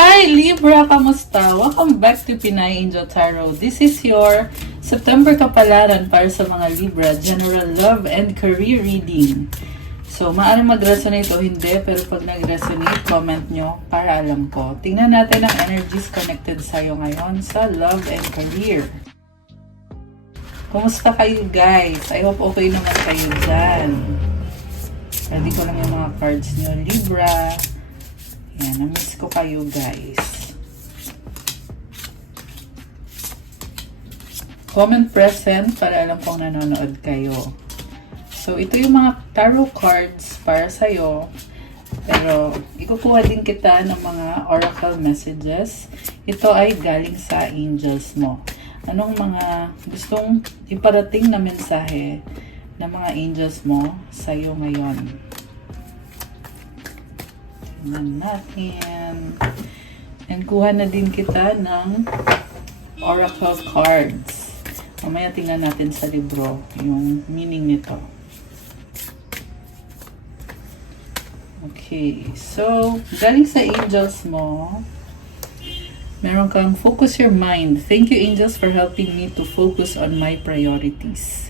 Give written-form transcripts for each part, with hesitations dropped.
Hi Libra! Kamusta? Welcome back to Pinay Angel Tarot. This is your September kapalaran para sa mga Libra, general love and career reading. So, maaaring mag-resonate o hindi, pero pag nag-resonate, comment nyo para alam ko. Tingnan natin ang energies connected sa'yo ngayon sa love and career. Kumusta kayo guys? I hope okay naman kayo dyan. Ready ko lang yung mga cards nyo, Libra. Yan, na-miss ko kayo guys. Comment present para alam kong nanonood kayo. So, ito yung mga tarot cards para sa'yo. Pero, ikukuha din kita ng mga oracle messages. Ito ay galing sa angels mo. Anong mga gustong iparating na mensahe ng mga angels mo sa'yo ngayon? Tingnan natin. And kuha na din kita ng oracle cards. Mamaya tingnan natin sa libro yung meaning nito. Okay. So, galing sa angels mo, meron kang focus your mind. Thank you angels for helping me to focus on my priorities.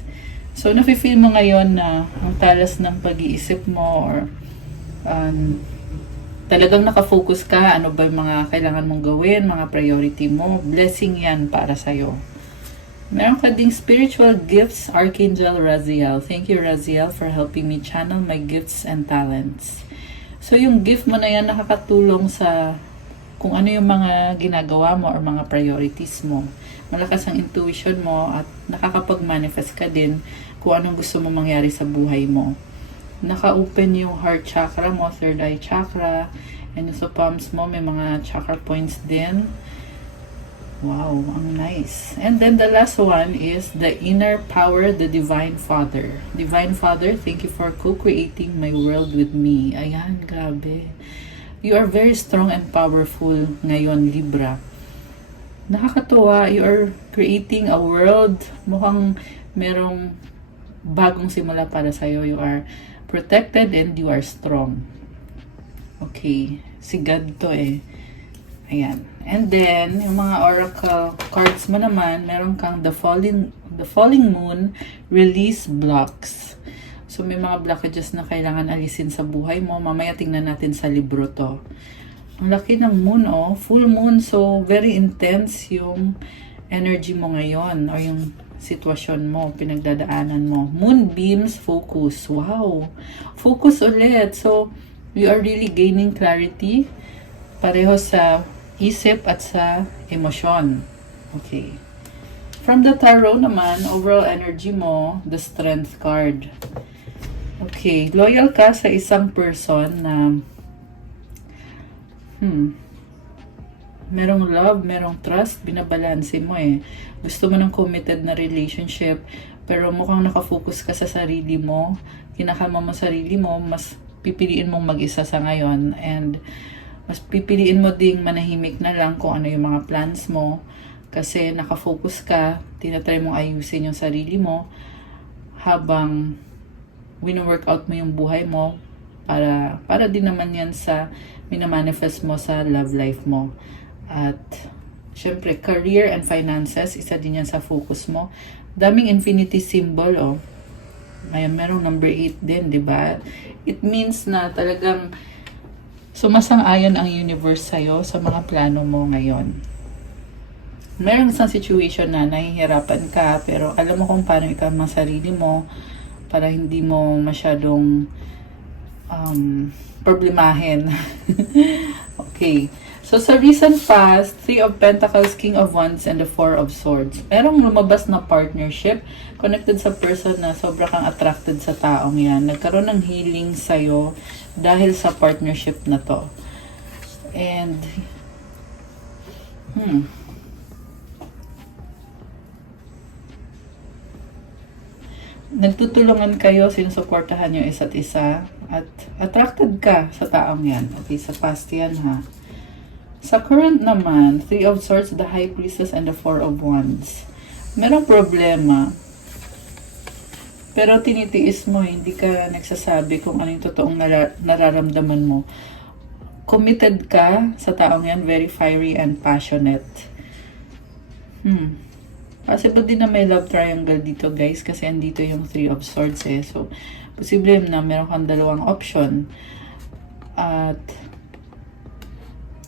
So, nafe-feel mo ngayon na ang talas ng pag-iisip mo or talagang nakafocus ka, ano ba yung mga kailangan mong gawin, mga priority mo, blessing yan para sa'yo. Meron ka ding spiritual gifts, Archangel Raziel. Thank you Raziel for helping me channel my gifts and talents. So yung gift mo na yan nakakatulong sa kung ano yung mga ginagawa mo or mga priorities mo. Malakas ang intuition mo at nakakapag-manifest ka din kung anong gusto mo mangyari sa buhay mo. Naka-open yung heart chakra mo, third eye chakra, and sa palms mo may mga chakra points din. Wow, ang nice. And then the last one is the inner power, the Divine Father. Divine Father, thank you for co-creating my world with me. Ayan, grabe. You are very strong and powerful ngayon, Libra. Nakakatuwa, you are creating a world. Mukhang merong bagong simula para sa'yo. You are protected and you are strong. Okay. Si God to eh. Ayan. And then, yung mga oracle cards mo naman, meron kang the falling moon, release blocks. So, may mga blockages na kailangan alisin sa buhay mo. Mamaya tingnan natin sa libro to. Ang laki ng moon, oh. Full moon. So, very intense yung energy mo ngayon. O yung sitwasyon mo, pinagdadaanan mo. Moonbeams, focus. Wow! Focus ulit. So, you are really gaining clarity. Pareho sa isip at sa emosyon. Okay. From the tarot naman, overall energy mo, the strength card. Okay. Loyal ka sa isang person na merong love, merong trust, binabalanse mo eh. Gusto mo ng committed na relationship, pero mukhang nakafocus ka sa sarili mo, kinakama mo sarili mo, mas pipiliin mong mag-isa sa ngayon, and mas pipiliin mo ding manahimik na lang kung ano yung mga plans mo, kasi nakafocus ka, tinatry mong ayusin yung sarili mo, habang wino-workout mo yung buhay mo, para din naman yan sa minamanifest mo sa love life mo. At, syempre, career and finances, isa din yan sa focus mo. Daming infinity symbol, oh. Merong number 8 din, di ba? It means na talagang sumasang-ayon ang universe sa'yo sa mga plano mo ngayon. Meron isang situation na nahihirapan ka, pero alam mo kung paano ikaw ang sarili mo para hindi mo masyadong problemahin. Okay. So, sa recent past, 3 of Pentacles, King of Wands, and the 4 of Swords. Merong lumabas na partnership connected sa person na sobra kang attracted sa taong yan. Nagkaroon ng healing sa'yo dahil sa partnership na to. And, nagtutulungan kayo, sinusuportahan yung isa't isa, at attracted ka sa taong yan. Okay, sa past yan ha. Sa current naman, 3 of Swords, the High Priestess, and the 4 of Wands. Merong problema, pero tinitiis mo, hindi ka nagsasabi kung ano yung totoong nararamdaman mo. committed ka sa taong yan, very fiery and passionate. Possible din na may love triangle dito, guys, kasi andito yung Three of Swords eh. So, posible na meron kang dalawang option. At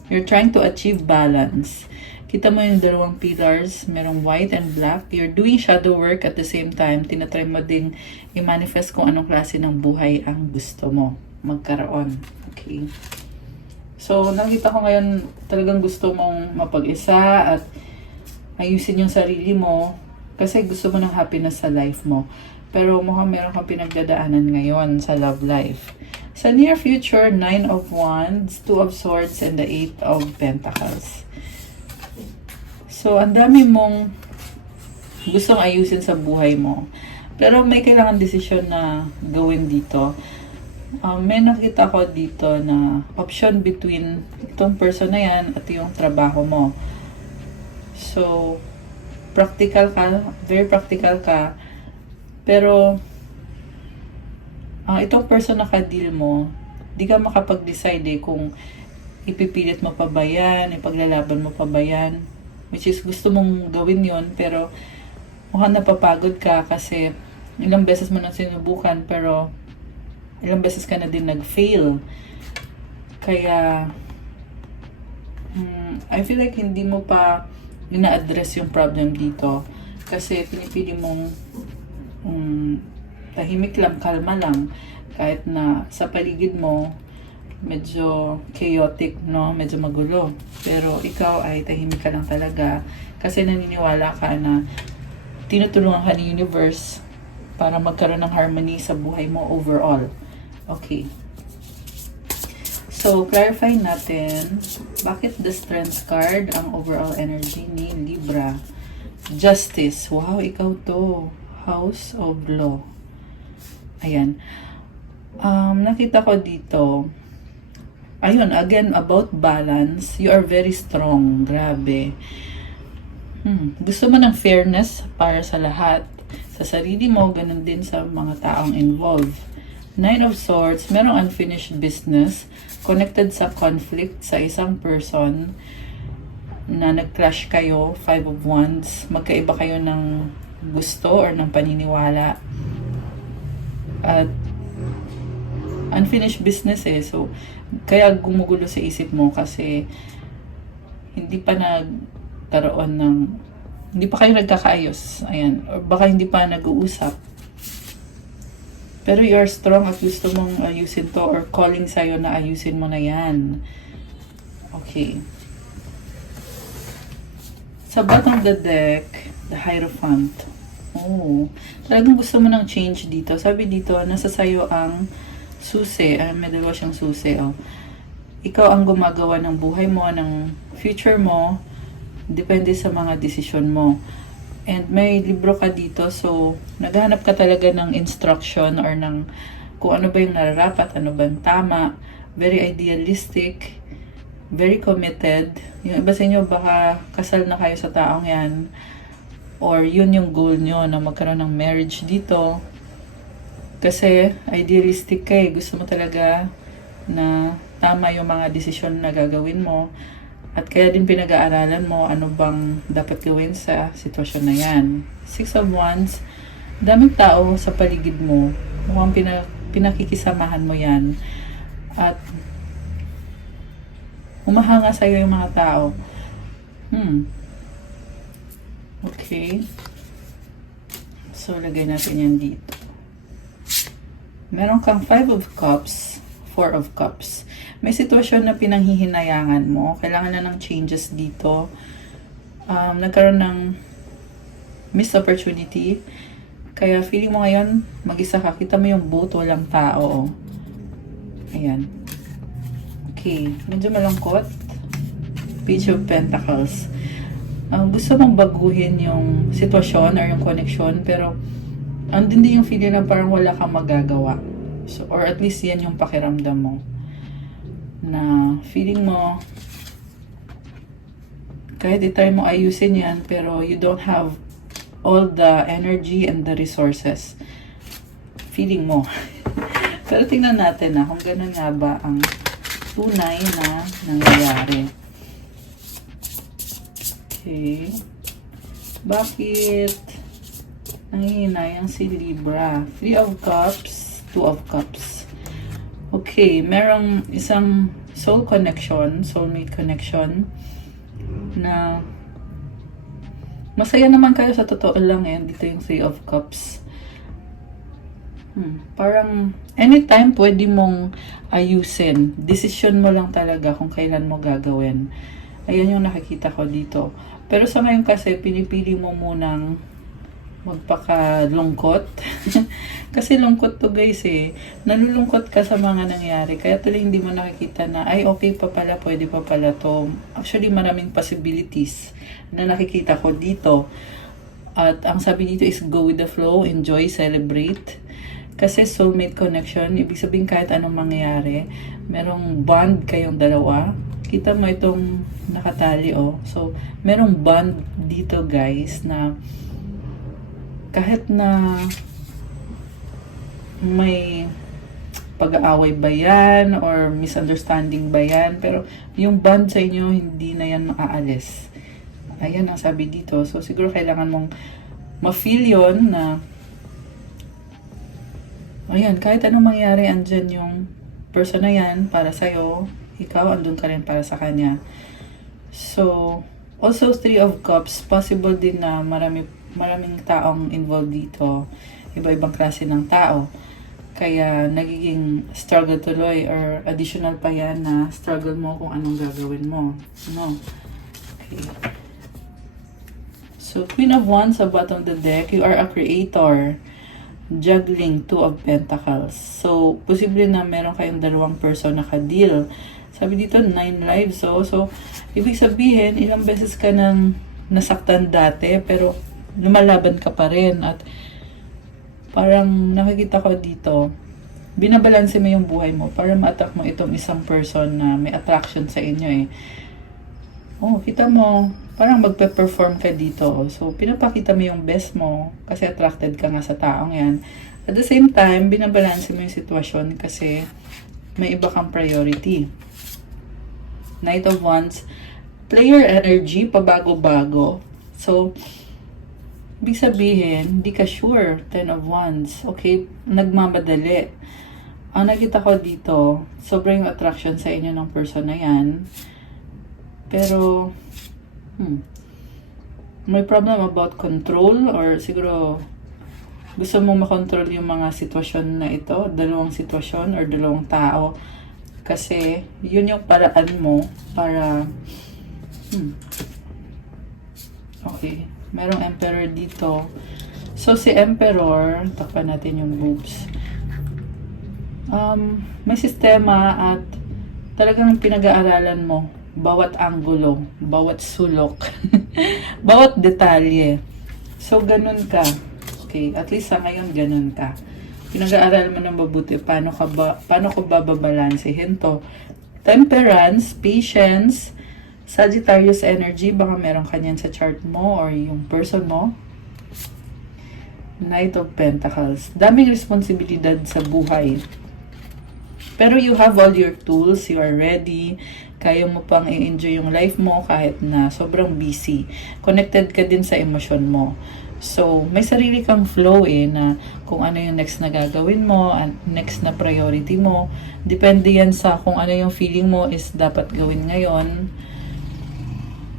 you're trying to achieve balance. Kita mo yung dalawang pillars, merong white and black. You're doing shadow work at the same time. Tinatry mo ding i-manifest kung anong klase ng buhay ang gusto mo magkaroon. Okay. So, nakita ko ngayon talagang gusto mong mapag-isa at ayusin yung sarili mo kasi gusto mo ng happiness sa life mo. Pero mukhang meron kang pinagdadaanan ngayon sa love life. Sa near future, 9 of Wands, 2 of Swords, and the 8 of Pentacles. So, ang dami mong gustong ayusin sa buhay mo. Pero may kailangan desisyon na gawin dito. May nakita ko dito na option between itong person na yan at yung trabaho mo. So, practical ka, very practical ka. Pero, itong person na ka-deal mo, di ka makapag-decide kung ipipilit mo pa ba yan, ipaglalaban mo pa ba yan. Which is, gusto mong gawin yon pero mukhang napapagod ka kasi ilang beses mo na sinubukan pero ilang beses ka na din nag-fail. Kaya, I feel like hindi mo pa ina-address yung problem dito. Kasi pinipili mong tahimik lang, kalma lang. Kahit na sa paligid mo, medyo chaotic, no? Medyo magulo. Pero ikaw ay tahimik ka lang talaga. Kasi naniniwala ka na tinutulungan ka ni universe para magkaroon ng harmony sa buhay mo overall. Okay. So, clarify natin bakit the Strength card ang overall energy ni Libra. Justice. Wow, ikaw to. House of Law. Ayan. Nakita ko dito, ayun, again, about balance, you are very strong. Grabe. Gusto mo ng fairness para sa lahat. Sa sarili mo, ganun din sa mga taong involved. 9 of Swords, merong unfinished business, connected sa conflict sa isang person, na nag-clash kayo, 5 of Wands, magkaiba kayo ng gusto or ng paniniwala. At unfinished business so kaya gumugulo sa isip mo kasi hindi pa nagkaroon ng, hindi pa kayo nagkakaayos, ayan, or baka hindi pa nag-uusap, pero you are strong at gusto mong ayusin to or calling sa'yo na ayusin mo na yan. Okay, sa bottom of the deck, the Hierophant. Talagang gusto mo ng change dito. Sabi dito, nasa sayo ang susi. May dalawa siyang susi. Ikaw ang gumagawa ng buhay mo, ng future mo. Depende sa mga desisyon mo. And may libro ka dito. So, naghahanap ka talaga ng instruction or ng kung ano ba yung nararapat, ano ba yung tama. Very idealistic. Very committed. Yung iba sa inyo, baka kasal na kayo sa taong yan. Or yun yung goal nyo na magkaroon ng marriage dito. Kasi idealistic ka Gusto mo talaga na tama yung mga desisyon na gagawin mo. At kaya din pinag-aaralan mo ano bang dapat gawin sa sitwasyon na yan. 6 of Wands, daming tao sa paligid mo. Mukhang pinakikisamahan mo yan. At humahanga sa'yo yung mga tao. Okay. So, lagay natin yan dito. Meron kang 5 of Cups, 4 of Cups. May sitwasyon na pinanghihinayangan mo. Kailangan na ng changes dito. Nagkaroon ng missed opportunity. Kaya feeling mo ngayon, mag-isa ka. Kita mo yung boat, walang tao. Ayan. Okay. Medyo malangkot. Page of Pentacles. Gusto mong baguhin yung sitwasyon or yung connection, pero andun din yung feeling na parang wala kang magagawa. So, or at least yan yung pakiramdam mo. Na feeling mo, kahit itry mo ayusin yan, pero you don't have all the energy and the resources. Feeling mo. Pero tingnan natin kung ganun nga ba ang tunay na nangyayari. Okay. Bakit nangihinayang si Libra? 3 of Cups, 2 of Cups. Okay, merong isang soul connection, soulmate connection, na masaya naman kayo sa totoo lang eh. Dito yung 3 of Cups. Parang anytime pwede mong ayusin. Decision mo lang talaga kung kailan mo gagawin. Ayan yung nakikita ko dito. Pero sa ngayon kasi, pinipili mo munang magpakalungkot. Kasi lungkot to guys eh. Nalulungkot ka sa mga nangyari. Kaya tuloy hindi mo nakikita na, ay okay pa pala, pwede pa pala to. Actually, maraming possibilities na nakikita ko dito. At ang sabi dito is go with the flow, enjoy, celebrate. Kasi soulmate connection, ibig sabihin kahit anong mangyayari, merong bond kayong dalawa. Kita mo itong nakatali oh. So, merong bond dito guys na kahit na may pag-aaway ba yan or misunderstanding ba yan, pero yung bond sa inyo hindi na yan maaalis. Ayan ang sabi dito. So, siguro kailangan mong ma-feel yun na ayan, kahit anong mangyari, andyan yung person na yan para sa'yo. Ikaw, andun ka rin para sa kanya. So, also 3 of Cups, possible din na maraming taong involved dito. Iba-ibang klase ng tao. Kaya, nagiging struggle tuloy or additional pa yan na struggle mo kung anong gagawin mo. No? Okay. So, Queen of Wands sa bottom of the deck, you are a creator. Juggling 2 of Pentacles. So, posible na meron kayong dalawang person na ka-deal. Sabi dito, 9 lives. So, ibig sabihin, ilang beses ka nang nasaktan dati, pero lumalaban ka pa rin. At parang nakikita ko dito, binabalanse mo yung buhay mo para ma-attract mo itong isang person na may attraction sa inyo eh. Oh, kita mo, parang magpe-perform ka dito. So, pinapakita mo yung best mo kasi attracted ka nga sa taong yan. At the same time, binabalanse mo yung sitwasyon kasi may iba kang priority. Knight of Wands, player energy, pabago-bago. So, ibig sabihin, hindi ka sure. 10 of Wands. Okay, nagmamadali. Ang nakita ko dito, sobrang attraction sa inyo ng person na yan. Pero, may problem about control or siguro gusto mong makontrol yung mga sitwasyon na ito, dalawang sitwasyon or dalawang tao. Kasi, yun yung paraan mo para, okay, merong Emperor dito. So, si Emperor, takpan natin yung boobs. May sistema at talagang pinag-aaralan mo bawat anggulo, bawat sulok, bawat detalye. So, ganun ka. Okay, at least sa ngayon, ganun ka. Pinag-aaral mo ng mabuti, paano ko bababalansehin to. Temperance, patience, Sagittarius energy, baka meron kanyan sa chart mo or yung person mo. Knight of Pentacles. Daming responsibilidad sa buhay. Pero you have all your tools, you are ready, kaya mo pang i-enjoy yung life mo kahit na sobrang busy. Connected ka din sa emosyon mo. So, may sarili kang flow na kung ano yung next na gagawin mo, next na priority mo. Depende yan sa kung ano yung feeling mo is dapat gawin ngayon.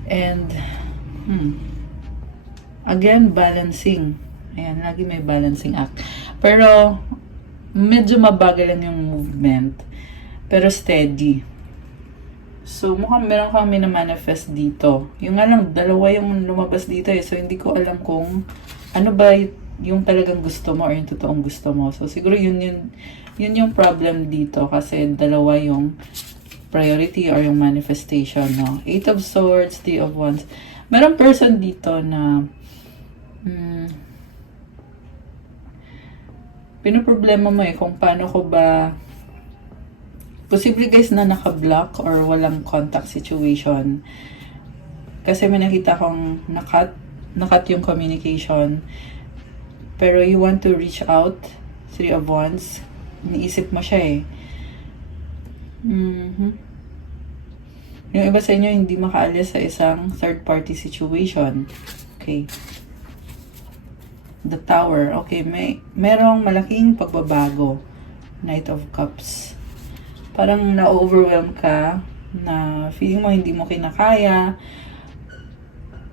And, again, balancing. Ayan, lagi may balancing act. Pero, medyo mabagal lang yung movement. Pero steady. So, mukhang meron kang mina-manifest dito. Yung nga lang, dalawa yung lumabas dito eh. So, hindi ko alam kung ano ba yung talagang gusto mo or yung totoong gusto mo. So, siguro yun yung problem dito kasi dalawa yung priority or yung manifestation, no? 8 of Swords, 3 of Wands. Merong person dito na pinoproblema mo eh kung paano ko ba posible guys na naka-block or walang contact situation. Kasi may nakita kong nakat yung communication. Pero you want to reach out, 3 of Wands. Iniisip mo siya eh. Mhm. Yung iba sa inyo hindi makaalis sa isang third party situation. Okay. The Tower. Okay, merong malaking pagbabago. Knight of Cups. Parang na-overwhelm ka, na feeling mo hindi mo kinakaya.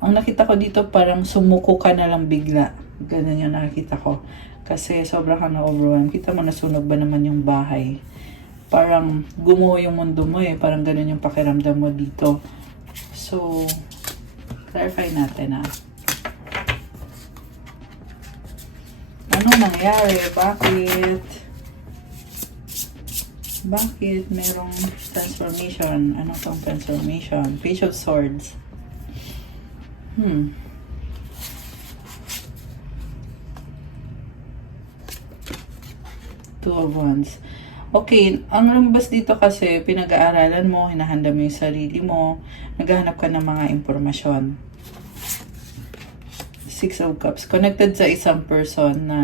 Ang nakita ko dito, parang sumuko ka na lang bigla. Ganun yung nakikita ko. Kasi sobrang ka na-overwhelm. Kita mo, nasunog ba naman yung bahay. Parang gumuho yung mundo mo eh. Parang ganun yung pakiramdam mo dito. So, clarify natin Anong nangyari? Bakit? Bakit merong transformation? Ano tong transformation? Page of Swords. Two of Wands. Okay, ang lumabas dito kasi, pinag-aaralan mo, hinahanda mo yung sarili mo, naghahanap ka ng mga impormasyon. Six of Cups. Connected sa isang person na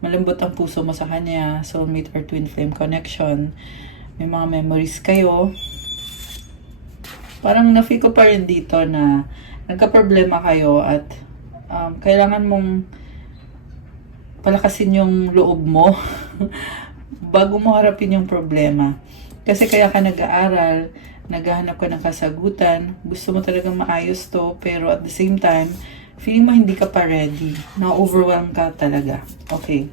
malambot ang puso mo sa kanya, soulmate or twin flame connection. May mga memories kayo. Parang na-feel ko pa rin dito na nagka-problema kayo at kailangan mong palakasin yung loob mo bago mo harapin yung problema. Kasi kaya ka nag-aaral, naghahanap ka ng kasagutan, gusto mo talagang maayos to, pero at the same time, feeling mo hindi ka pa ready. Na-overwhelm ka talaga. Okay.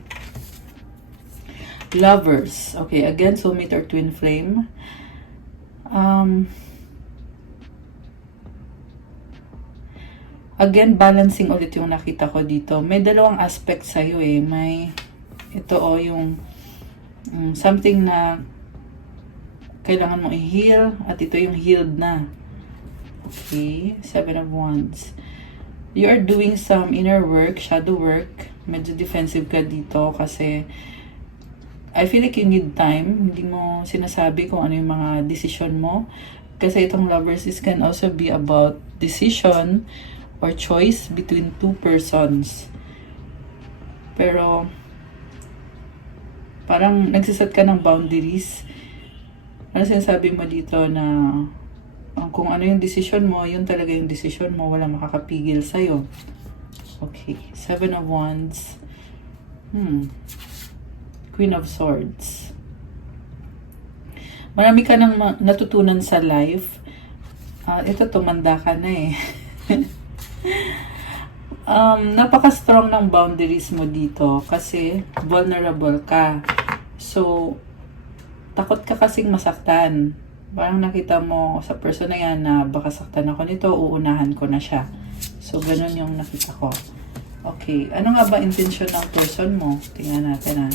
Lovers. Okay, again, soulmate or twin flame. Again, balancing ulit yung nakita ko dito. May dalawang aspect sa'yo eh. May, ito yung something na kailangan mong i-heal at ito yung healed na. Okay, Seven of Wands. You are doing some inner work, shadow work. Medyo defensive ka dito kasi I feel like you need time. Hindi mo sinasabi kung ano yung mga decision mo. Kasi itong lovers is can also be about decision or choice between two persons. Pero parang nagsiset ka ng boundaries. Ano sinasabi mo dito na kung ano yung decision mo, yun talaga yung decision mo. Walang makakapigil sa'yo. Okay. Seven of Wands. Queen of Swords. Marami ka nang natutunan sa life. Ito, tumanda ka na eh. Napaka-strong ng boundaries mo dito kasi vulnerable ka. So, takot ka kasing masaktan. Parang nakita mo sa person na yan na baka saktan ako nito, uunahan ko na siya. So, ganun yung nakita ko. Okay. Ano nga ba intention ng person mo? Tingnan natin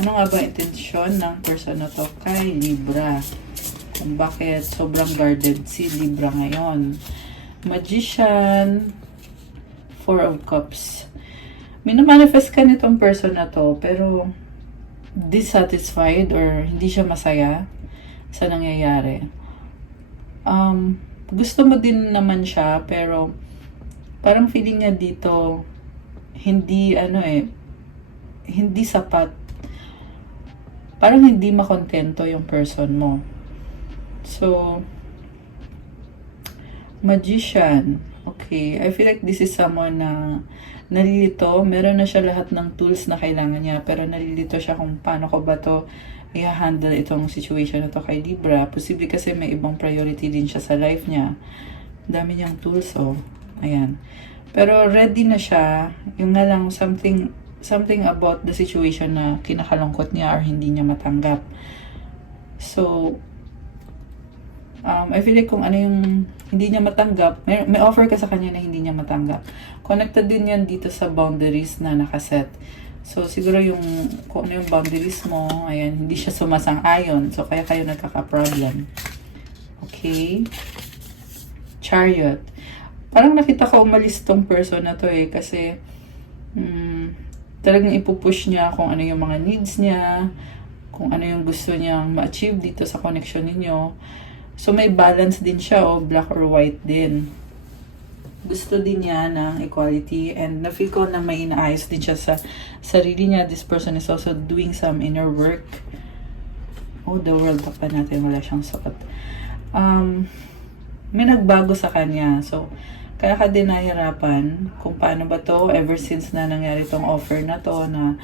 Ano nga ba intention ng person na to kay Libra? Kung bakit sobrang guarded si Libra ngayon. Magician, Four of Cups. Minamanifest ka nitong person na to, pero dissatisfied or hindi siya masaya sa nangyayari. Gusto mo din naman siya, pero parang feeling niya dito, hindi hindi sapat. Parang hindi makontento yung person mo. So, Magician. Okay, I feel like this is someone na nalilito. Meron na siya lahat ng tools na kailangan niya, pero nalilito siya kung paano ko ba to i-handle itong situation na to kay Libra. Posible kasi may ibang priority din siya sa life niya. Dami niyang tools, Ayan. Pero ready na siya. Yung nga lang, something about the situation na kinakalungkot niya or hindi niya matanggap. So, I feel like kung ano yung hindi niya matanggap, may offer ka sa kanya na hindi niya matanggap. Connected din yan dito sa boundaries na nakaset. So, siguro kung ano yung boundaries mo, ayan, hindi siya sumasang-ayon. So, kaya kayo nagkaka-problem. Okay? Chariot. Parang nakita ko umalis tong person na to kasi talagang ipupush niya kung ano yung mga needs niya, kung ano yung gusto niyang ma-achieve dito sa connection ninyo. So, may balance din siya, black or white din. Gusto din niya ng equality and na-feel ko na may inaayos din siya sa sarili niya. This person is also doing some inner work. Oh, the world pa natin, wala siyang suot. May nagbago sa kanya. So, kaya ka din nahihirapan kung paano ba to ever since na nangyari tong offer na to na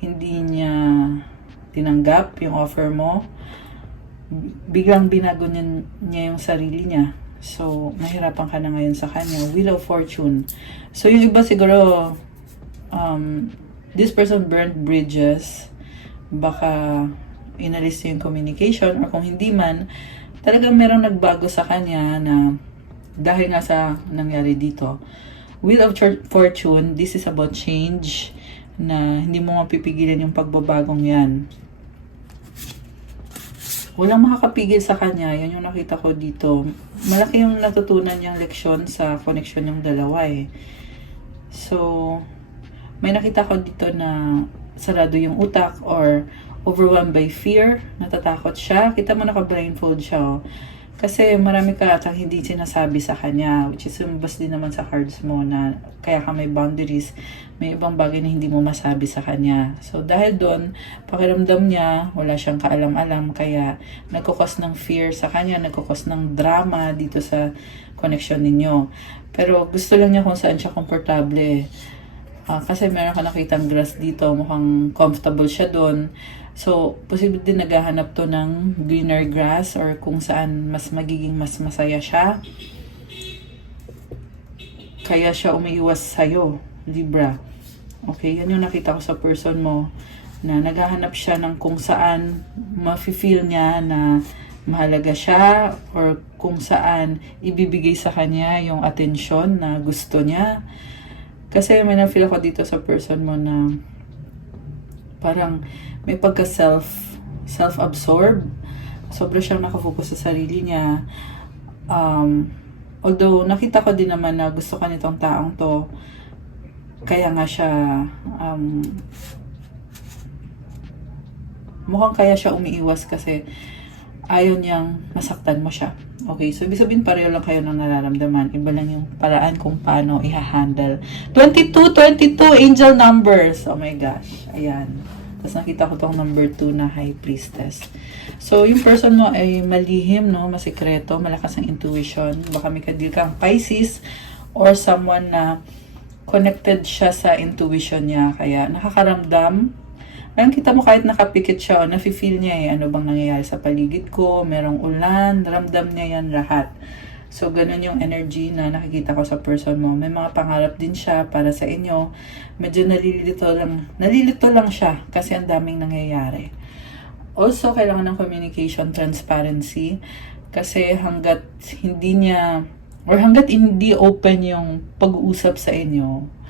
hindi niya tinanggap yung offer mo. Biglang binago niya yung sarili niya. So, mahirapan ka na ngayon sa kanya. Wheel of Fortune. So, yung iba siguro, this person burned bridges. Baka inalis yung communication, or kung hindi man, talagang merong nagbago sa kanya na dahil nga sa nangyari dito. Wheel of Fortune, this is about change, na hindi mo mapipigilan yung pagbabagong yan. Walang makakapigil sa kanya, yan yung nakita ko dito. Malaki yung natutunan niyang leksyon sa connection yung dalawa eh. So, may nakita ko dito na sarado yung utak or overwhelmed by fear, natatakot siya. Kita mo naka-blindfold siya. Oh. Kasi marami ka at hindi sinasabi sa kanya, which is lumabas din naman sa cards mo na kaya ka may boundaries, may ibang bagay na hindi mo masabi sa kanya. So dahil doon, pakiramdam niya, wala siyang kaalam-alam, kaya nagkukos ng fear sa kanya, nagkukos ng drama dito sa connection ninyo. Pero gusto lang niya kung saan siya komportable. Kasi meron ka nakitang grass dito, mukhang comfortable siya doon. So, posible din naghahanap to ng greener grass or kung saan mas magiging mas masaya siya. Kaya siya umiiwas sa'yo, Libra. Okay, yan yung nakita ko sa person mo na naghahanap siya ng kung saan mafe-feel niya na mahalaga siya or kung saan ibibigay sa kanya yung atensyon na gusto niya. Kasi may na-feel ako dito sa person mo na parang may pagka self-absorb. Sobra siyang nakafocus sa sarili niya. Although nakita ko din naman na gusto ka nitong taong to, kaya nga siya mukhang kaya siya umiiwas kasi ayaw niyang masaktan mo siya. Okay, so ibig sabihin pareho lang kayo ng nararamdaman. Iba lang yung paraan kung paano i-handle. 22, angel numbers. Oh my gosh. Ayan. Tapos nakita ko tong number 2 na High Priestess. So, yung person mo ay malihim, no? Masikreto, malakas ang intuition. Baka may kadil kang Pisces or someone na connected siya sa intuition niya. Kaya nakakaramdam. Ayun, kita mo kahit nakapikit siya o nafe-feel niya eh, ano bang nangyayari sa paligid ko, merong ulan, ramdam niya yan lahat. So, ganun yung energy na nakikita ko sa person mo. May mga pangarap din siya para sa inyo. Medyo nalilito lang siya kasi ang daming nangyayari. Also, kailangan ng communication, transparency. Kasi hanggat hindi open yung pag-uusap sa inyo,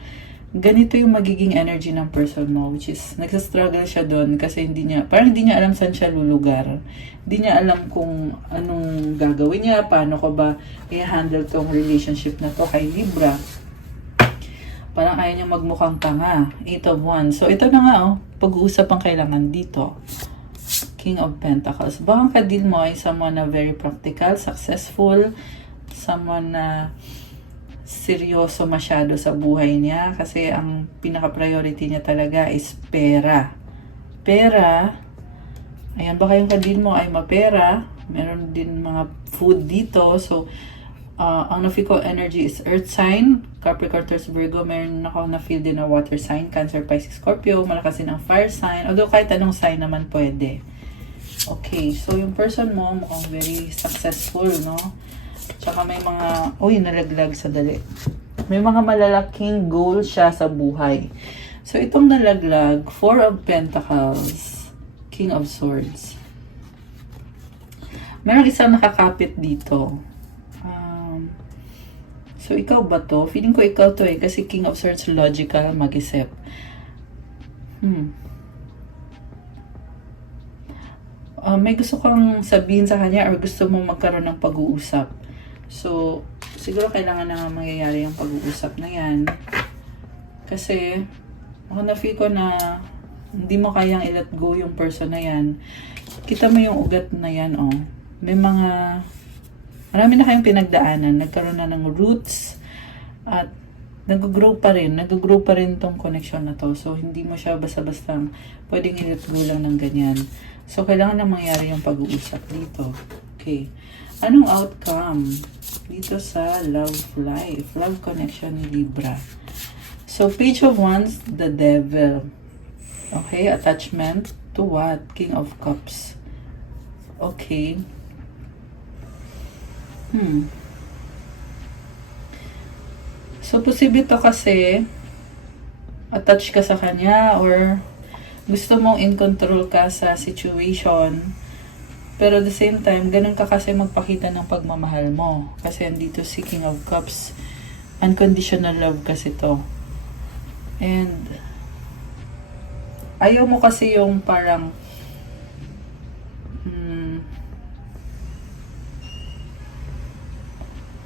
ganito yung magiging energy ng person mo, which is nagsastruggle siya doon kasi hindi niya alam saan siya lulugar. Hindi niya alam kung anong gagawin niya, paano ko ba i-handle tong relationship na to kay Libra. Parang ayaw niya magmukhang tanga. 8 of Wands. So ito na nga pag-uusap ang kailangan dito. King of Pentacles. Baka ang kadil mo ay someone na very practical, successful, someone na seryoso masyado sa buhay niya kasi ang pinaka-priority niya talaga is pera. Pera, ayan, baka yung kadil mo ay mapera, meron din mga food dito, so ang na-feel ko energy is earth sign, Capricorn, Taurus, Virgo, meron ako na-feel din na water sign, Cancer, Pisces, Scorpio, malakas din ang fire sign, although kahit anong sign naman pwede. Okay, so yung person mo mukhang very successful, no? Tsaka may mga, nalaglag sa dali. May mga malalaking goal siya sa buhay. So, itong nalaglag, 4 of Pentacles, King of Swords. Meron isang nakakapit dito. So, ikaw ba to? Feeling ko ikaw to kasi King of Swords, logical, mag-isip. May gusto kang sabihin sa kanya or gusto mo magkaroon ng pag-uusap. So, siguro kailangan na mangyayari yung pag-uusap na yan. Kasi, ako na-feel ko na hindi mo kayang i-let go yung person na yan. Kita mo yung ugat na yan, May marami na kayong pinagdaanan. Nagkaroon na ng roots at nag-grow pa rin tong connection na to. So, hindi mo siya basta-basta pwedeng i-let go lang ng ganyan. So, kailangan lang mangyari yung pag-uusap dito. Okay. Anong outcome dito sa love life, love connection ni Libra? So, Page of Wands, the Devil. Okay, attachment to what? King of Cups. Okay. So, posible to kasi attach ka sa kanya or gusto mong in control ka sa situation. Pero at the same time, ganun ka kasi magpakita ng pagmamahal mo. Kasi andito si King of Cups. Unconditional love kasi to. And ayaw mo kasi yung parang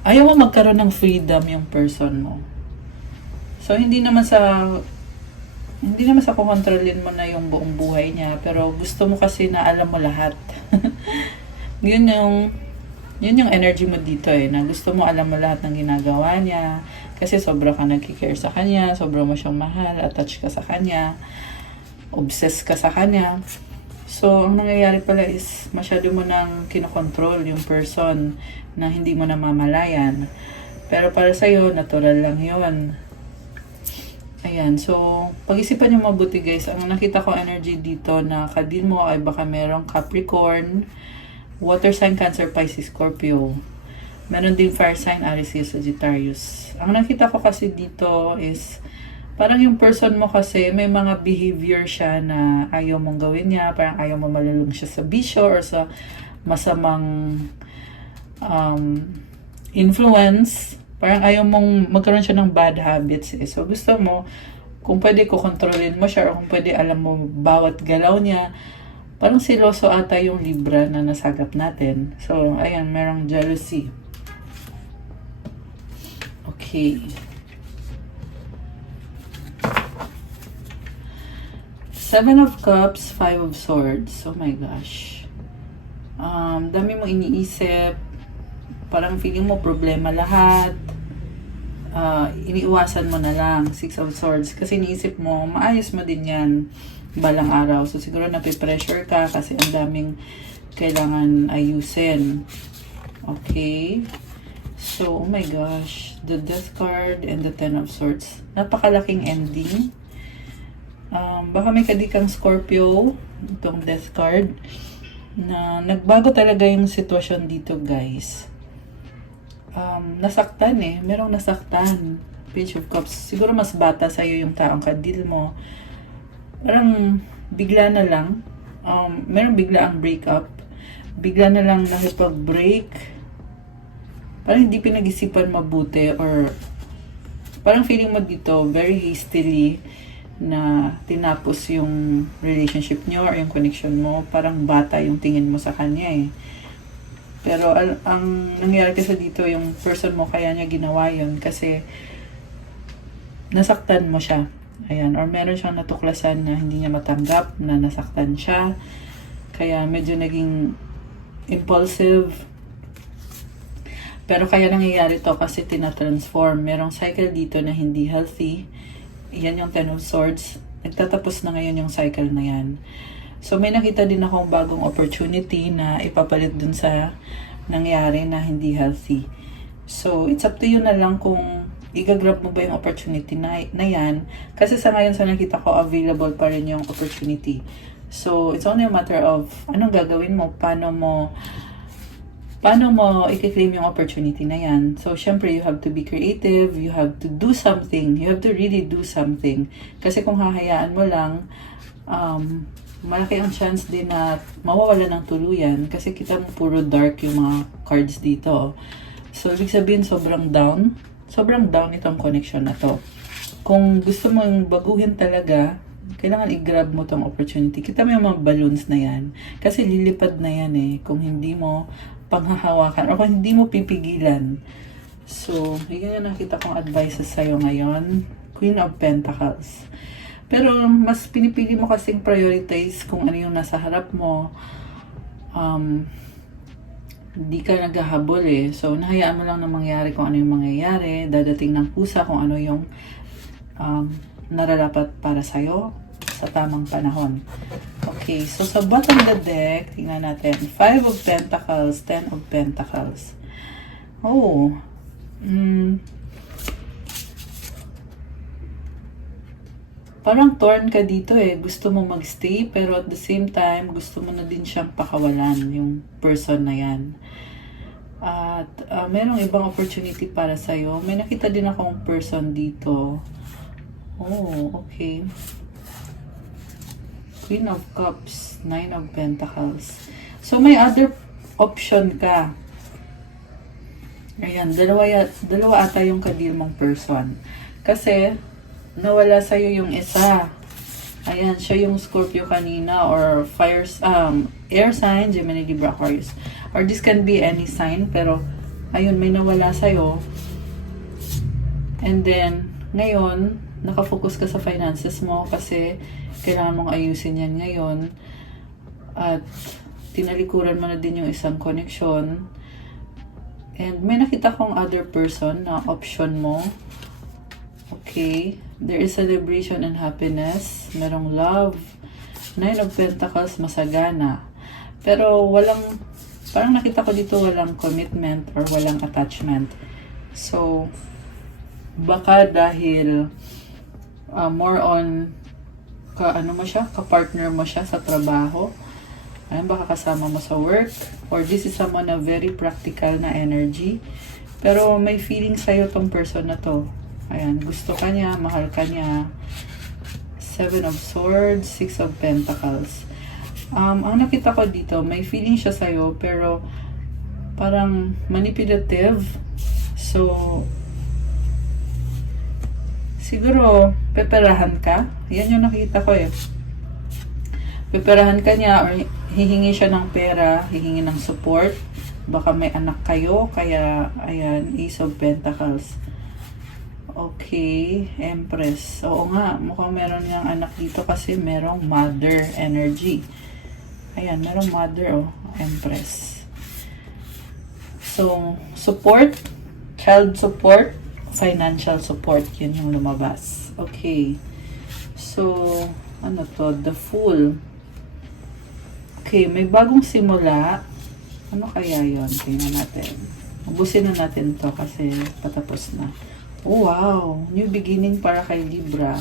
ayaw mo magkaroon ng freedom yung person mo. So, hindi naman sa kukontrolin mo na yung buong buhay niya, pero gusto mo kasi na alam mo lahat. yun yung energy mo dito na gusto mo alam mo lahat ng ginagawa niya, kasi sobra ka nagkikare sa kanya, sobra mo siyang mahal, attached ka sa kanya, obsessed ka sa kanya. So, ang nangyayari pala is masyado mo nang kinokontrol yung person na hindi mo namamalayan. Pero para sa'yo, natural lang yun. Ayan, so, pag-isipan nyo mabuti guys. Ang nakita ko energy dito na kadin mo ay baka merong Capricorn, Water sign, Cancer, Pisces, Scorpio. Meron din Fire sign, Aries, Sagittarius. Ang nakita ko kasi dito is parang yung person mo kasi may mga behavior siya na ayaw mong gawin niya. Parang ayaw mo malulong siya sa bisyo or sa masamang influence. Parang ayaw mong magkaroon siya ng bad habits So gusto mo, kung pwede kontrolin mo siya or kung pwede alam mo bawat galaw niya. Parang siloso ata yung Libra na nasagap natin. So, ayan, merong jealousy. Okay. Seven of Cups, Five of Swords. Oh my gosh. Dami mo iniisip. Parang feeling mo problema lahat. Iniiwasan mo na lang. Six of Swords. Kasi iniisip mo, maayos mo din yan balang araw. So, siguro napipressure ka kasi ang daming kailangan ayusin. Okay. So, oh my gosh. The Death card and the Ten of Swords. Napakalaking ending. Baka may kadikang Scorpio, itong Death card, na nagbago talaga yung sitwasyon dito, guys. Nasaktan merong nasaktan. Page of Cups. Siguro mas bata sa'yo yung taong kadil mo. Parang bigla na lang. Meron bigla ang breakup. Bigla na lang nakipag-break. Parang hindi pinag-isipan mabuti or parang feeling mo dito very hastily na tinapos yung relationship nyo or yung connection mo. Parang bata yung tingin mo sa kanya Pero ang nangyari kasi dito, yung person mo kaya niya ginawa yun kasi nasaktan mo siya. Ayan, or meron siyang natuklasan na hindi niya matanggap na nasaktan siya. Kaya medyo naging impulsive. Pero kaya nangyayari to kasi tinatransform. Merong cycle dito na hindi healthy. Yan yung Ten of Swords. Nagtatapos na ngayon yung cycle na yan. So, may nakita din akong bagong opportunity na ipapalit dun sa nangyari na hindi healthy. So, it's up to you na lang kung igagrab mo ba yung opportunity na yan. Kasi sa ngayon, sa nakita ko, available pa rin yung opportunity. So, it's only a matter of anong gagawin mo, paano mo i-claim yung opportunity na yan. So, syempre, you have to be creative, you have to do something, you have to really do something. Kasi kung hahayaan mo lang, malaki ang chance din na mawawala ng tuluyan kasi kita mo puro dark yung mga cards dito. So, ibig sabihin, sobrang down itong connection na to. Kung gusto mong baguhin talaga, kailangan i-grab mo tong opportunity. Kita mo yung mga balloons na yan. Kasi lilipad na yan kung hindi mo panghahawakan o kung hindi mo pipigilan. So, yun yung nakita kong advices sa'yo ngayon. Queen of Pentacles. Pero, mas pinipili mo kasing prioritize kung ano yung nasa harap mo. Di ka naghahabol So, nahayaan mo lang na mangyari kung ano yung mangyayari. Dadating ng pusa kung ano yung nararapat para sa'yo sa tamang panahon. Okay. Okay, so sa bottom of the deck, tingnan natin. 5 of Pentacles, 10 of Pentacles. Oh, parang torn ka dito eh. Gusto mo magstay, pero at the same time, gusto mo na din siyang pakawalan, yung person na yan. At merong ibang opportunity para sa'yo. May nakita din akong person dito. Oh, okay. Queen of Cups, 9 of Pentacles. So, may other option ka. Ayan, dalawa ata yung kadil mong person. Kasi, nawala sa'yo yung isa. Ayan, siya yung Scorpio kanina or air sign, Gemini, Libra, Aquarius. Or this can be any sign, pero ayun, may nawala sa'yo. And then, ngayon, nakafocus ka sa finances mo kasi kailangan mong ayusin yan ngayon. At tinalikuran mo na din yung isang connection. And may nakita kong other person na option mo. Okay. There is celebration and happiness. Merong love. 9 of Pentacles, masagana. Pero parang nakita ko dito walang commitment or walang attachment. So, baka dahil more on ka-partner mo siya sa trabaho. Ayan, baka kasama mo sa work. Or this is someone na very practical na energy. Pero may feeling sa'yo tong person na to. Ayan, gusto ka niya, mahal ka niya. 7 of Swords, 6 of Pentacles. Ang nakita ko dito, may feeling siya sa'yo, pero parang manipulative. So, siguro, peperahan ka. Yan yung nakita ko eh. Peperahan ka niya or hihingi siya ng pera, hihingi ng support. Baka may anak kayo, kaya, ayan, Ace of Pentacles. Okay, Empress. Oo nga, mukhang meron niyang anak dito kasi merong mother energy. Ayan, merong mother, Empress. So, support, child support, financial support, yun yung lumabas. Okay. So, ano to? The Fool. Okay, may bagong simula. Ano kaya yun? Tingnan natin. Ubusin na natin to kasi patapos na. Oh, wow. New beginning para kay Libra.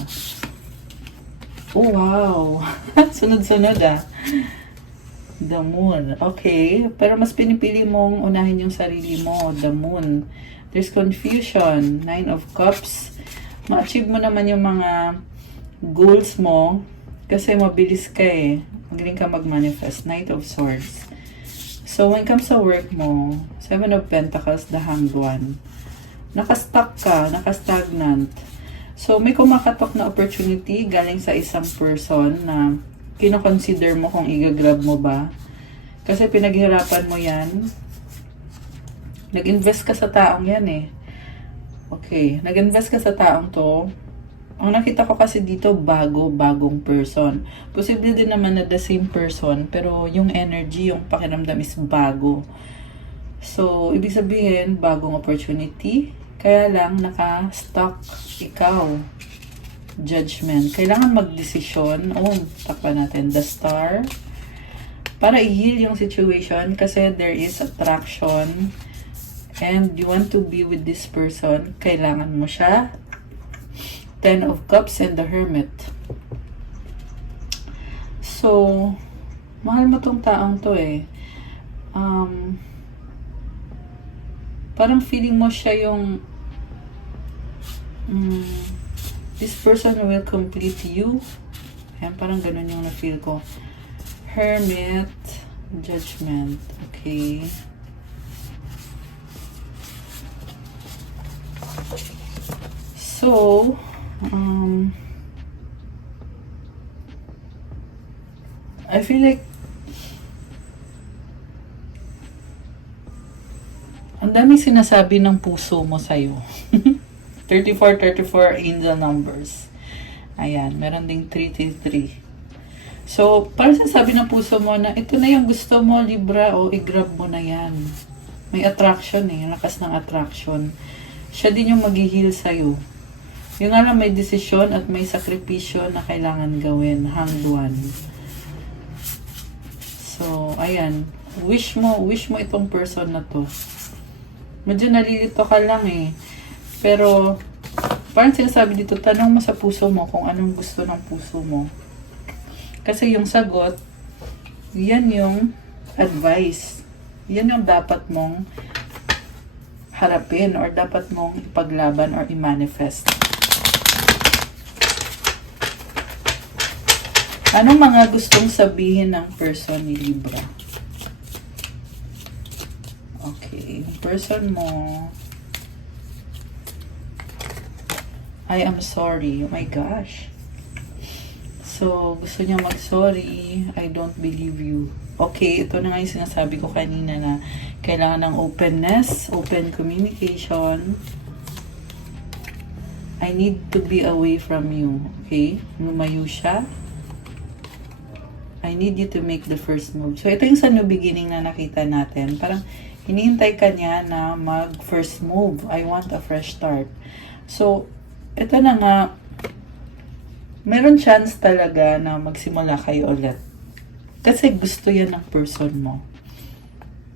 Oh, wow. Sunod-sunod The Moon. Okay. Pero mas pinipili mong unahin yung sarili mo. The Moon. There's confusion. 9 of Cups. Ma-achieve mo naman yung mga goals mo. Kasi mabilis ka eh. Magaling ka mag-manifest. Knight of Swords. So, when it comes sa work mo, 7 of Pentacles, the Hanged One. Nakastuck ka, nakastagnant. So, may kumakatok na opportunity galing sa isang person na kino-consider mo kung i-grab mo ba. Kasi pinaghirapan mo yan. Nag-invest ka sa taong yan eh. Okay, nag-invest ka sa taong to. Ang nakita ko kasi dito, bagong person. Posible din naman na the same person, pero yung energy, yung pakiramdam is bago. So, ibig sabihin, bagong opportunity. Kaya lang, naka-stuck ikaw. Judgment. Kailangan mag-desisyon. Takpan natin. The Star. Para i-heal yung situation kasi there is attraction and you want to be with this person. Kailangan mo siya. 10 of Cups and the Hermit. So, mahal mo tong taong to eh. Parang feeling mo siya yung this person will complete you. Ayan, parang ganun yung na-feel ko. Hermit, Judgment. Okay. So, I feel like ang daming sinasabi ng puso mo sa'yo. 34 angel numbers. Ayan, meron ding 333. So, parang sinasabi ng puso mo na ito na yung gusto mo, Libra, o i-grab mo na yan. May attraction eh, lakas ng attraction. Siya din yung mag-heal sa'yo. Yung nga lang may desisyon at may sakripisyo na kailangan gawin. Hanged One. Ayan. Wish mo itong person na to. Medyo nalilito ka lang eh. Pero, parang sinasabi dito, tanong mo sa puso mo kung anong gusto ng puso mo. Kasi yung sagot, yan yung advice. Yan yung dapat mong harapin or dapat mong ipaglaban or i-manifest. Anong mga gustong sabihin ng person ni Libra? Okay, yung person mo, I am sorry. Oh my gosh. So, gusto niya mag-sorry. I don't believe you. Okay, ito na nga yung sinasabi ko kanina na kailangan ng openness, open communication. I need to be away from you. Okay? Lumayo siya. I need you to make the first move. So, ito yung sa new beginning na nakita natin. Parang, hinihintay ka niya na mag-first move. I want a fresh start. So, ito na nga, meron chance talaga na magsimula kayo ulit. Kasi gusto yan ng person mo.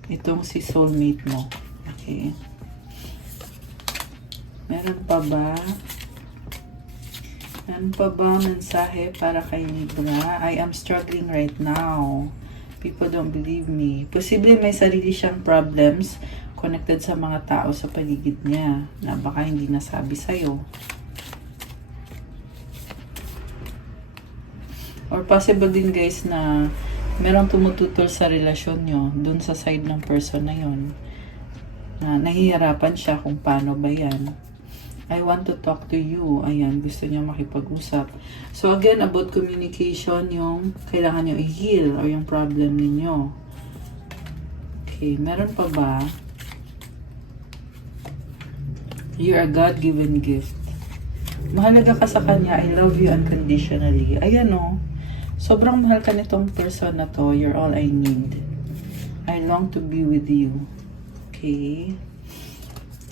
Itong si soulmate mo. Okay. Meron pa ba? Meron pa ba mensahe para kay Libra? I am struggling right now. People don't believe me. Posible may sarili siyang problems connected sa mga tao sa paligid niya na baka hindi nasabi sa'yo. Or possible din guys na merong tumututol sa relasyon nyo dun sa side ng person na yon, na nahihirapan siya kung paano ba yan. I want to talk to you. Ayan, gusto niya makipag-usap. So again, about communication, yung kailangan nyo i-heal or yung problem ninyo. Okay, meron pa ba? You're a God-given gift. Mahalaga ka sa kanya. I love you unconditionally. Ayan o. Sobrang mahal ka nitong person na to. You're all I need. I long to be with you. Okay.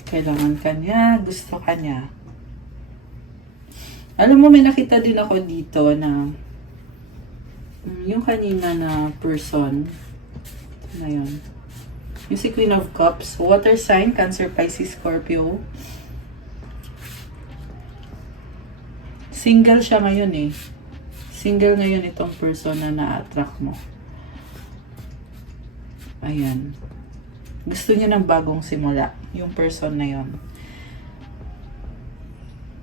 Kailangan ka niya. Gusto ka niya. Alam mo, may nakita din ako dito na yung kanina na person na yun. Yung si Queen of Cups. Water sign, Cancer, Pisces, Scorpio. Single siya ngayon eh. Single ngayon itong person na na-attract mo. Ayan. Gusto niya ng bagong simula. Yung person na yon.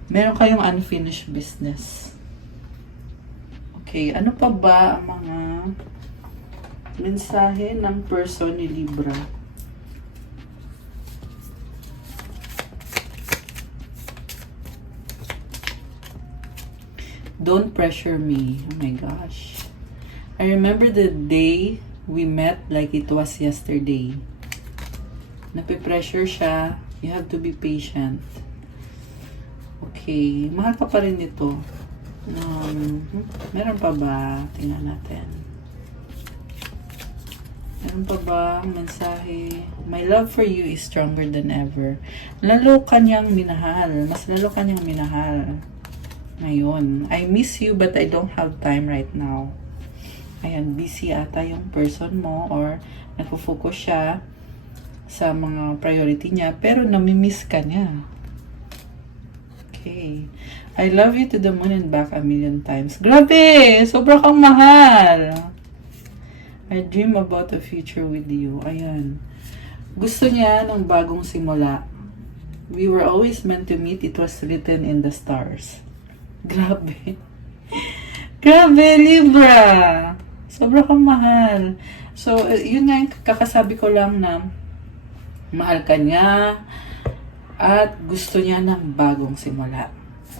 Meron kayong unfinished business. Okay. Ano pa ba ang mga mensahe ng person ni Libra? Don't pressure me. Oh my gosh. I remember the day we met like it was yesterday. Nape-pressure siya. You have to be patient. Okay. Mahal ka pa rin ito. Meron pa ba? Tingnan natin. Meron pa ba mensahe? My love for you is stronger than ever. Lalo kanyang minahal. Mas lalo kanyang minahal. Ngayon, I miss you but I don't have time right now. Ayan, busy ata yung person mo or nagpo-focus siya sa mga priority niya pero namimiss ka niya. Okay. I love you to the moon and back a million times. Grabe! Sobra kang mahal! I dream about a future with you. Ayan. Gusto niya ng bagong simula. We were always meant to meet. It was written in the stars. Grabe. Grabe, Libra. Sobra kang mahal. So, yun nga yung kakasabi ko lang na mahal ka niya at gusto niya ng bagong simula.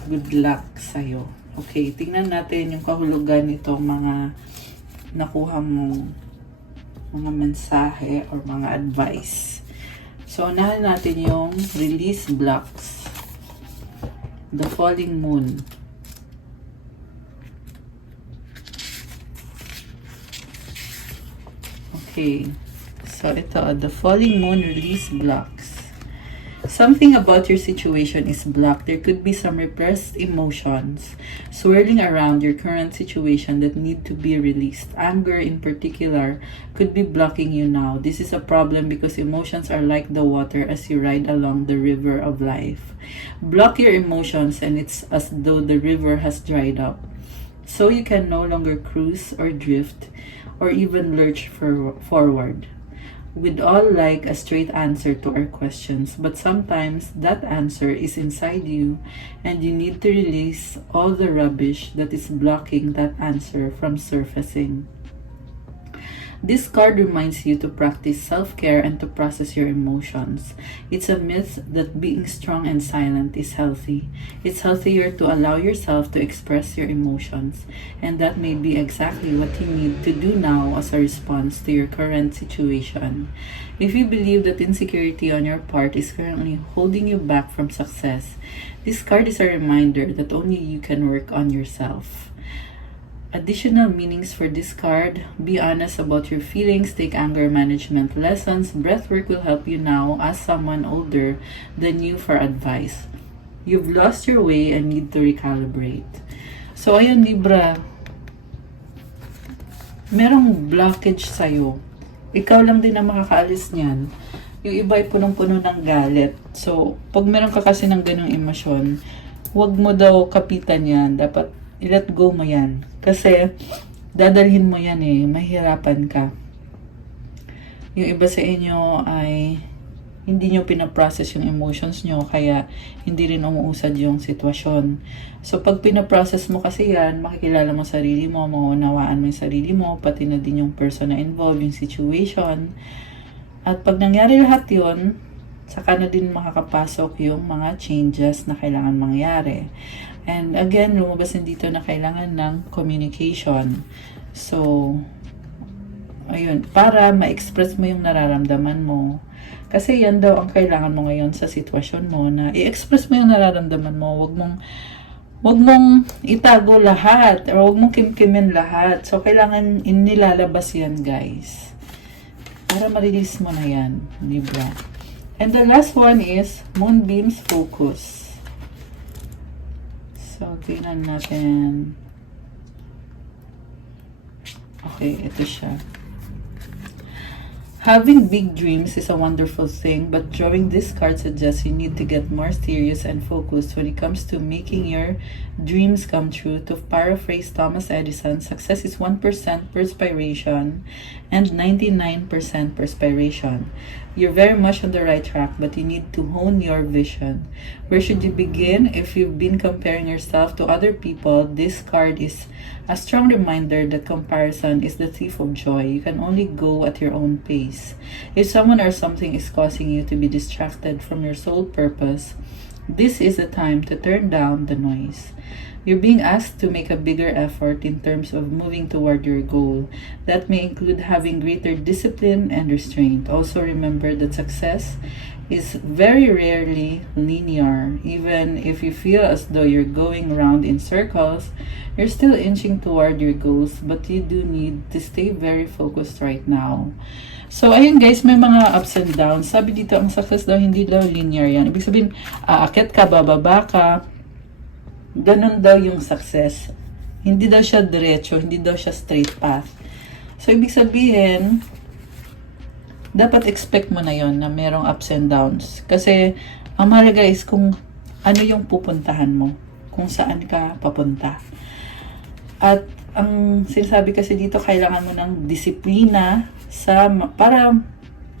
Good luck sa'yo. Okay, tingnan natin yung kahulugan nitong mga nakuha mong mga mensahe or mga advice. So, unahin natin yung release blocks. The falling moon. Okay. So, ito, the falling moon release blocks. Something about your situation is blocked. There could be some repressed emotions swirling around your current situation that need to be released. Anger, in particular, could be blocking you now. This is a problem because emotions are like the water as you ride along the river of life. Block your emotions, and it's as though the river has dried up. So you can no longer cruise or drift or even lurch forward. We'd all like a straight answer to our questions, but sometimes that answer is inside you, and you need to release all the rubbish that is blocking that answer from surfacing. This card reminds you to practice self-care and to process your emotions. It's a myth that being strong and silent is healthy. It's healthier to allow yourself to express your emotions, and that may be exactly what you need to do now as a response to your current situation. If you believe that insecurity on your part is currently holding you back from success, this card is a reminder that only you can work on yourself. Additional meanings for this card: be honest about your feelings, take anger management lessons. Breathwork will help you now. Ask someone older than you for advice. You've lost your way and need to recalibrate. So ayun, Libra, merong blockage sa'yo. Ikaw lang din ang makakaalis niyan. Yung iba ay punong-puno ng galit. So, pag meron ka kasi ng ganong emosyon, huwag mo daw kapitan yan. Dapat i-let go mo yan. Kasi, dadalhin mo yan mahirapan ka. Yung iba sa inyo ay hindi nyo pinaprocess yung emotions nyo, kaya hindi rin umuusad yung sitwasyon. So, pag pinaprocess mo kasi yan, makikilala mo sarili mo, maunawaan mo yung sarili mo, pati na din yung person na involved, yung situation. At pag nangyari lahat yun, saka na din makakapasok yung mga changes na kailangan mangyari. And again, lumabas din dito na kailangan ng communication. So, ayun, para ma-express mo yung nararamdaman mo. Kasi yan daw ang kailangan mo ngayon sa sitwasyon mo, na i-express mo yung nararamdaman mo. Wag mong itago lahat, or wag mong kimkimin lahat. So, kailangan inilalabas yan, guys. Para ma-release mo na yan, Libra. And the last one is Moonbeams Focus. So, tingnan natin. Okay, ito siya. Having big dreams is a wonderful thing, but drawing this card suggests you need to get more serious and focused when it comes to making your dreams come true. To paraphrase Thomas Edison, success is 1% perspiration and 99% perspiration. You're very much on the right track, but you need to hone your vision. Where should you begin? If you've been comparing yourself to other people, this card is a strong reminder that comparison is the thief of joy. You can only go at your own pace. If someone or something is causing you to be distracted from your sole purpose, this is the time to turn down the noise. You're being asked to make a bigger effort in terms of moving toward your goal. That may include having greater discipline and restraint. Also remember that success is very rarely linear. Even if you feel as though you're going round in circles, you're still inching toward your goals, but you do need to stay very focused right now. So, ayun guys, may mga ups and downs. Sabi dito, ang success daw, hindi daw linear yan. Ibig sabihin, aakyat ka, bababa ka. Ganun daw yung success. Hindi daw siya diretso, hindi daw siya straight path. So, ibig sabihin, dapat expect mo na yon na merong ups and downs. Kasi, ang mahalaga is kung ano yung pupuntahan mo. Kung saan ka papunta. At, ang sinasabi kasi dito, kailangan mo ng disiplina para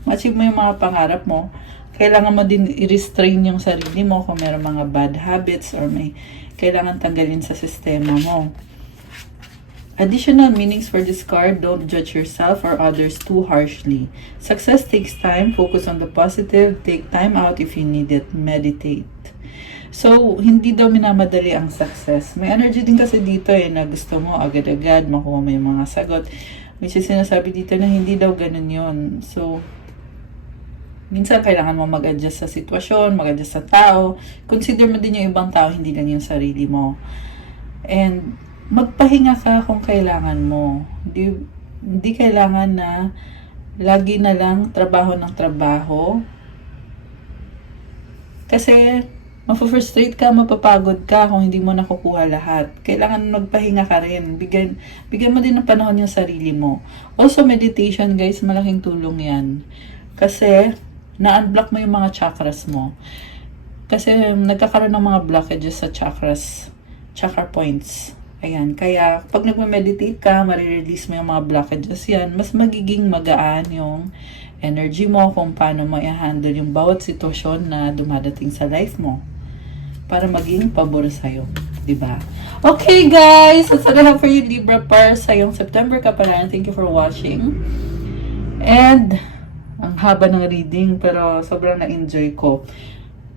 ma-achieve mo yung mga pangarap mo. Kailangan mo din i-restrain yung sarili mo kung meron mga bad habits or may kailangan tanggalin sa sistema mo. Additional meanings for this card: don't judge yourself or others too harshly. Success takes time. Focus on the positive. Take time out if you need it. Meditate. So, hindi daw minamadali ang success. May energy din kasi dito na gusto mo agad-agad makuha mo yung mga sagot. Which is sinasabi dito na hindi daw ganun yun. So, minsan kailangan mo mag-adjust sa sitwasyon, mag-adjust sa tao. Consider mo din yung ibang tao, hindi lang yung sarili mo. And magpahinga ka kung kailangan mo. Hindi kailangan na lagi na lang trabaho ng trabaho. Kasi, mapufrustrate ka, mapapagod ka kung hindi mo nakukuha lahat. Kailangan magpahinga ka rin. Bigyan mo din ng panahon yung sarili mo. Also, meditation guys, malaking tulong yan. Kasi, na-unblock mo yung mga chakras mo. Kasi, nagkakaroon ng mga blockages sa chakra points. Ayan, kaya pag nagme-meditate ka, marirelease mo yung mga blockages yan, mas magiging magaan yung energy mo kung paano mo i-handle yung bawat sitwasyon na dumadating sa life mo para maging pabor sa'yo. Diba? Okay guys, that's all I have for you Libra para sa yung September Kapalaran. Thank you for watching. And, ang haba ng reading pero sobrang na-enjoy ko.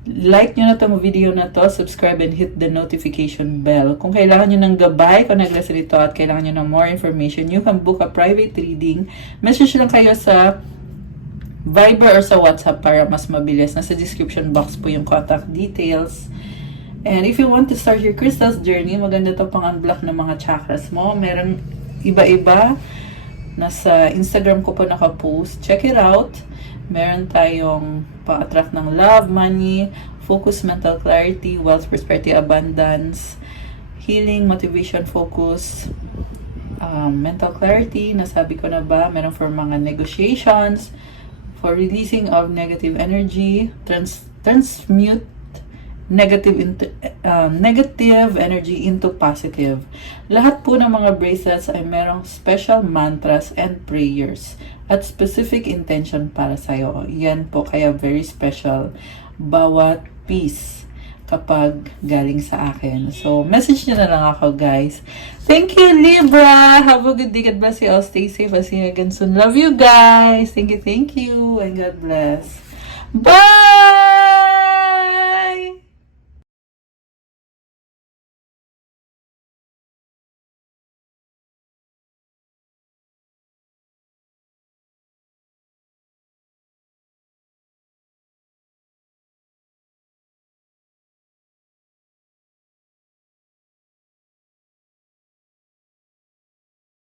Like nyo na itong video na to, subscribe and hit the notification bell. Kung kailangan nyo ng gabay, kung nag-listen ito at kailangan nyo ng more information, you can book a private reading. Message lang kayo sa Viber or sa WhatsApp para mas mabilis. Nasa description box po yung contact details. And if you want to start your crystals journey, maganda to pang unblock ng mga chakras mo. Merong iba-iba. Nasa Instagram ko po nakapost. Check it out. Meron tayong pa-attract ng love, money, focus, mental clarity, wealth, prosperity, abundance, healing, motivation, focus, mental clarity, nasabi ko na ba, meron for mga negotiations, for releasing of negative energy, transmute negative energy into positive. Lahat po ng mga bracelets ay merong special mantras and prayers at specific intention para sa'yo. Yan po kaya very special bawat piece kapag galing sa akin. So, message nyo na lang ako, guys. Thank you, Libra! Have a good day. God bless you all. Stay safe. I'll see you again soon. Love you, guys. Thank you, and God bless. Bye!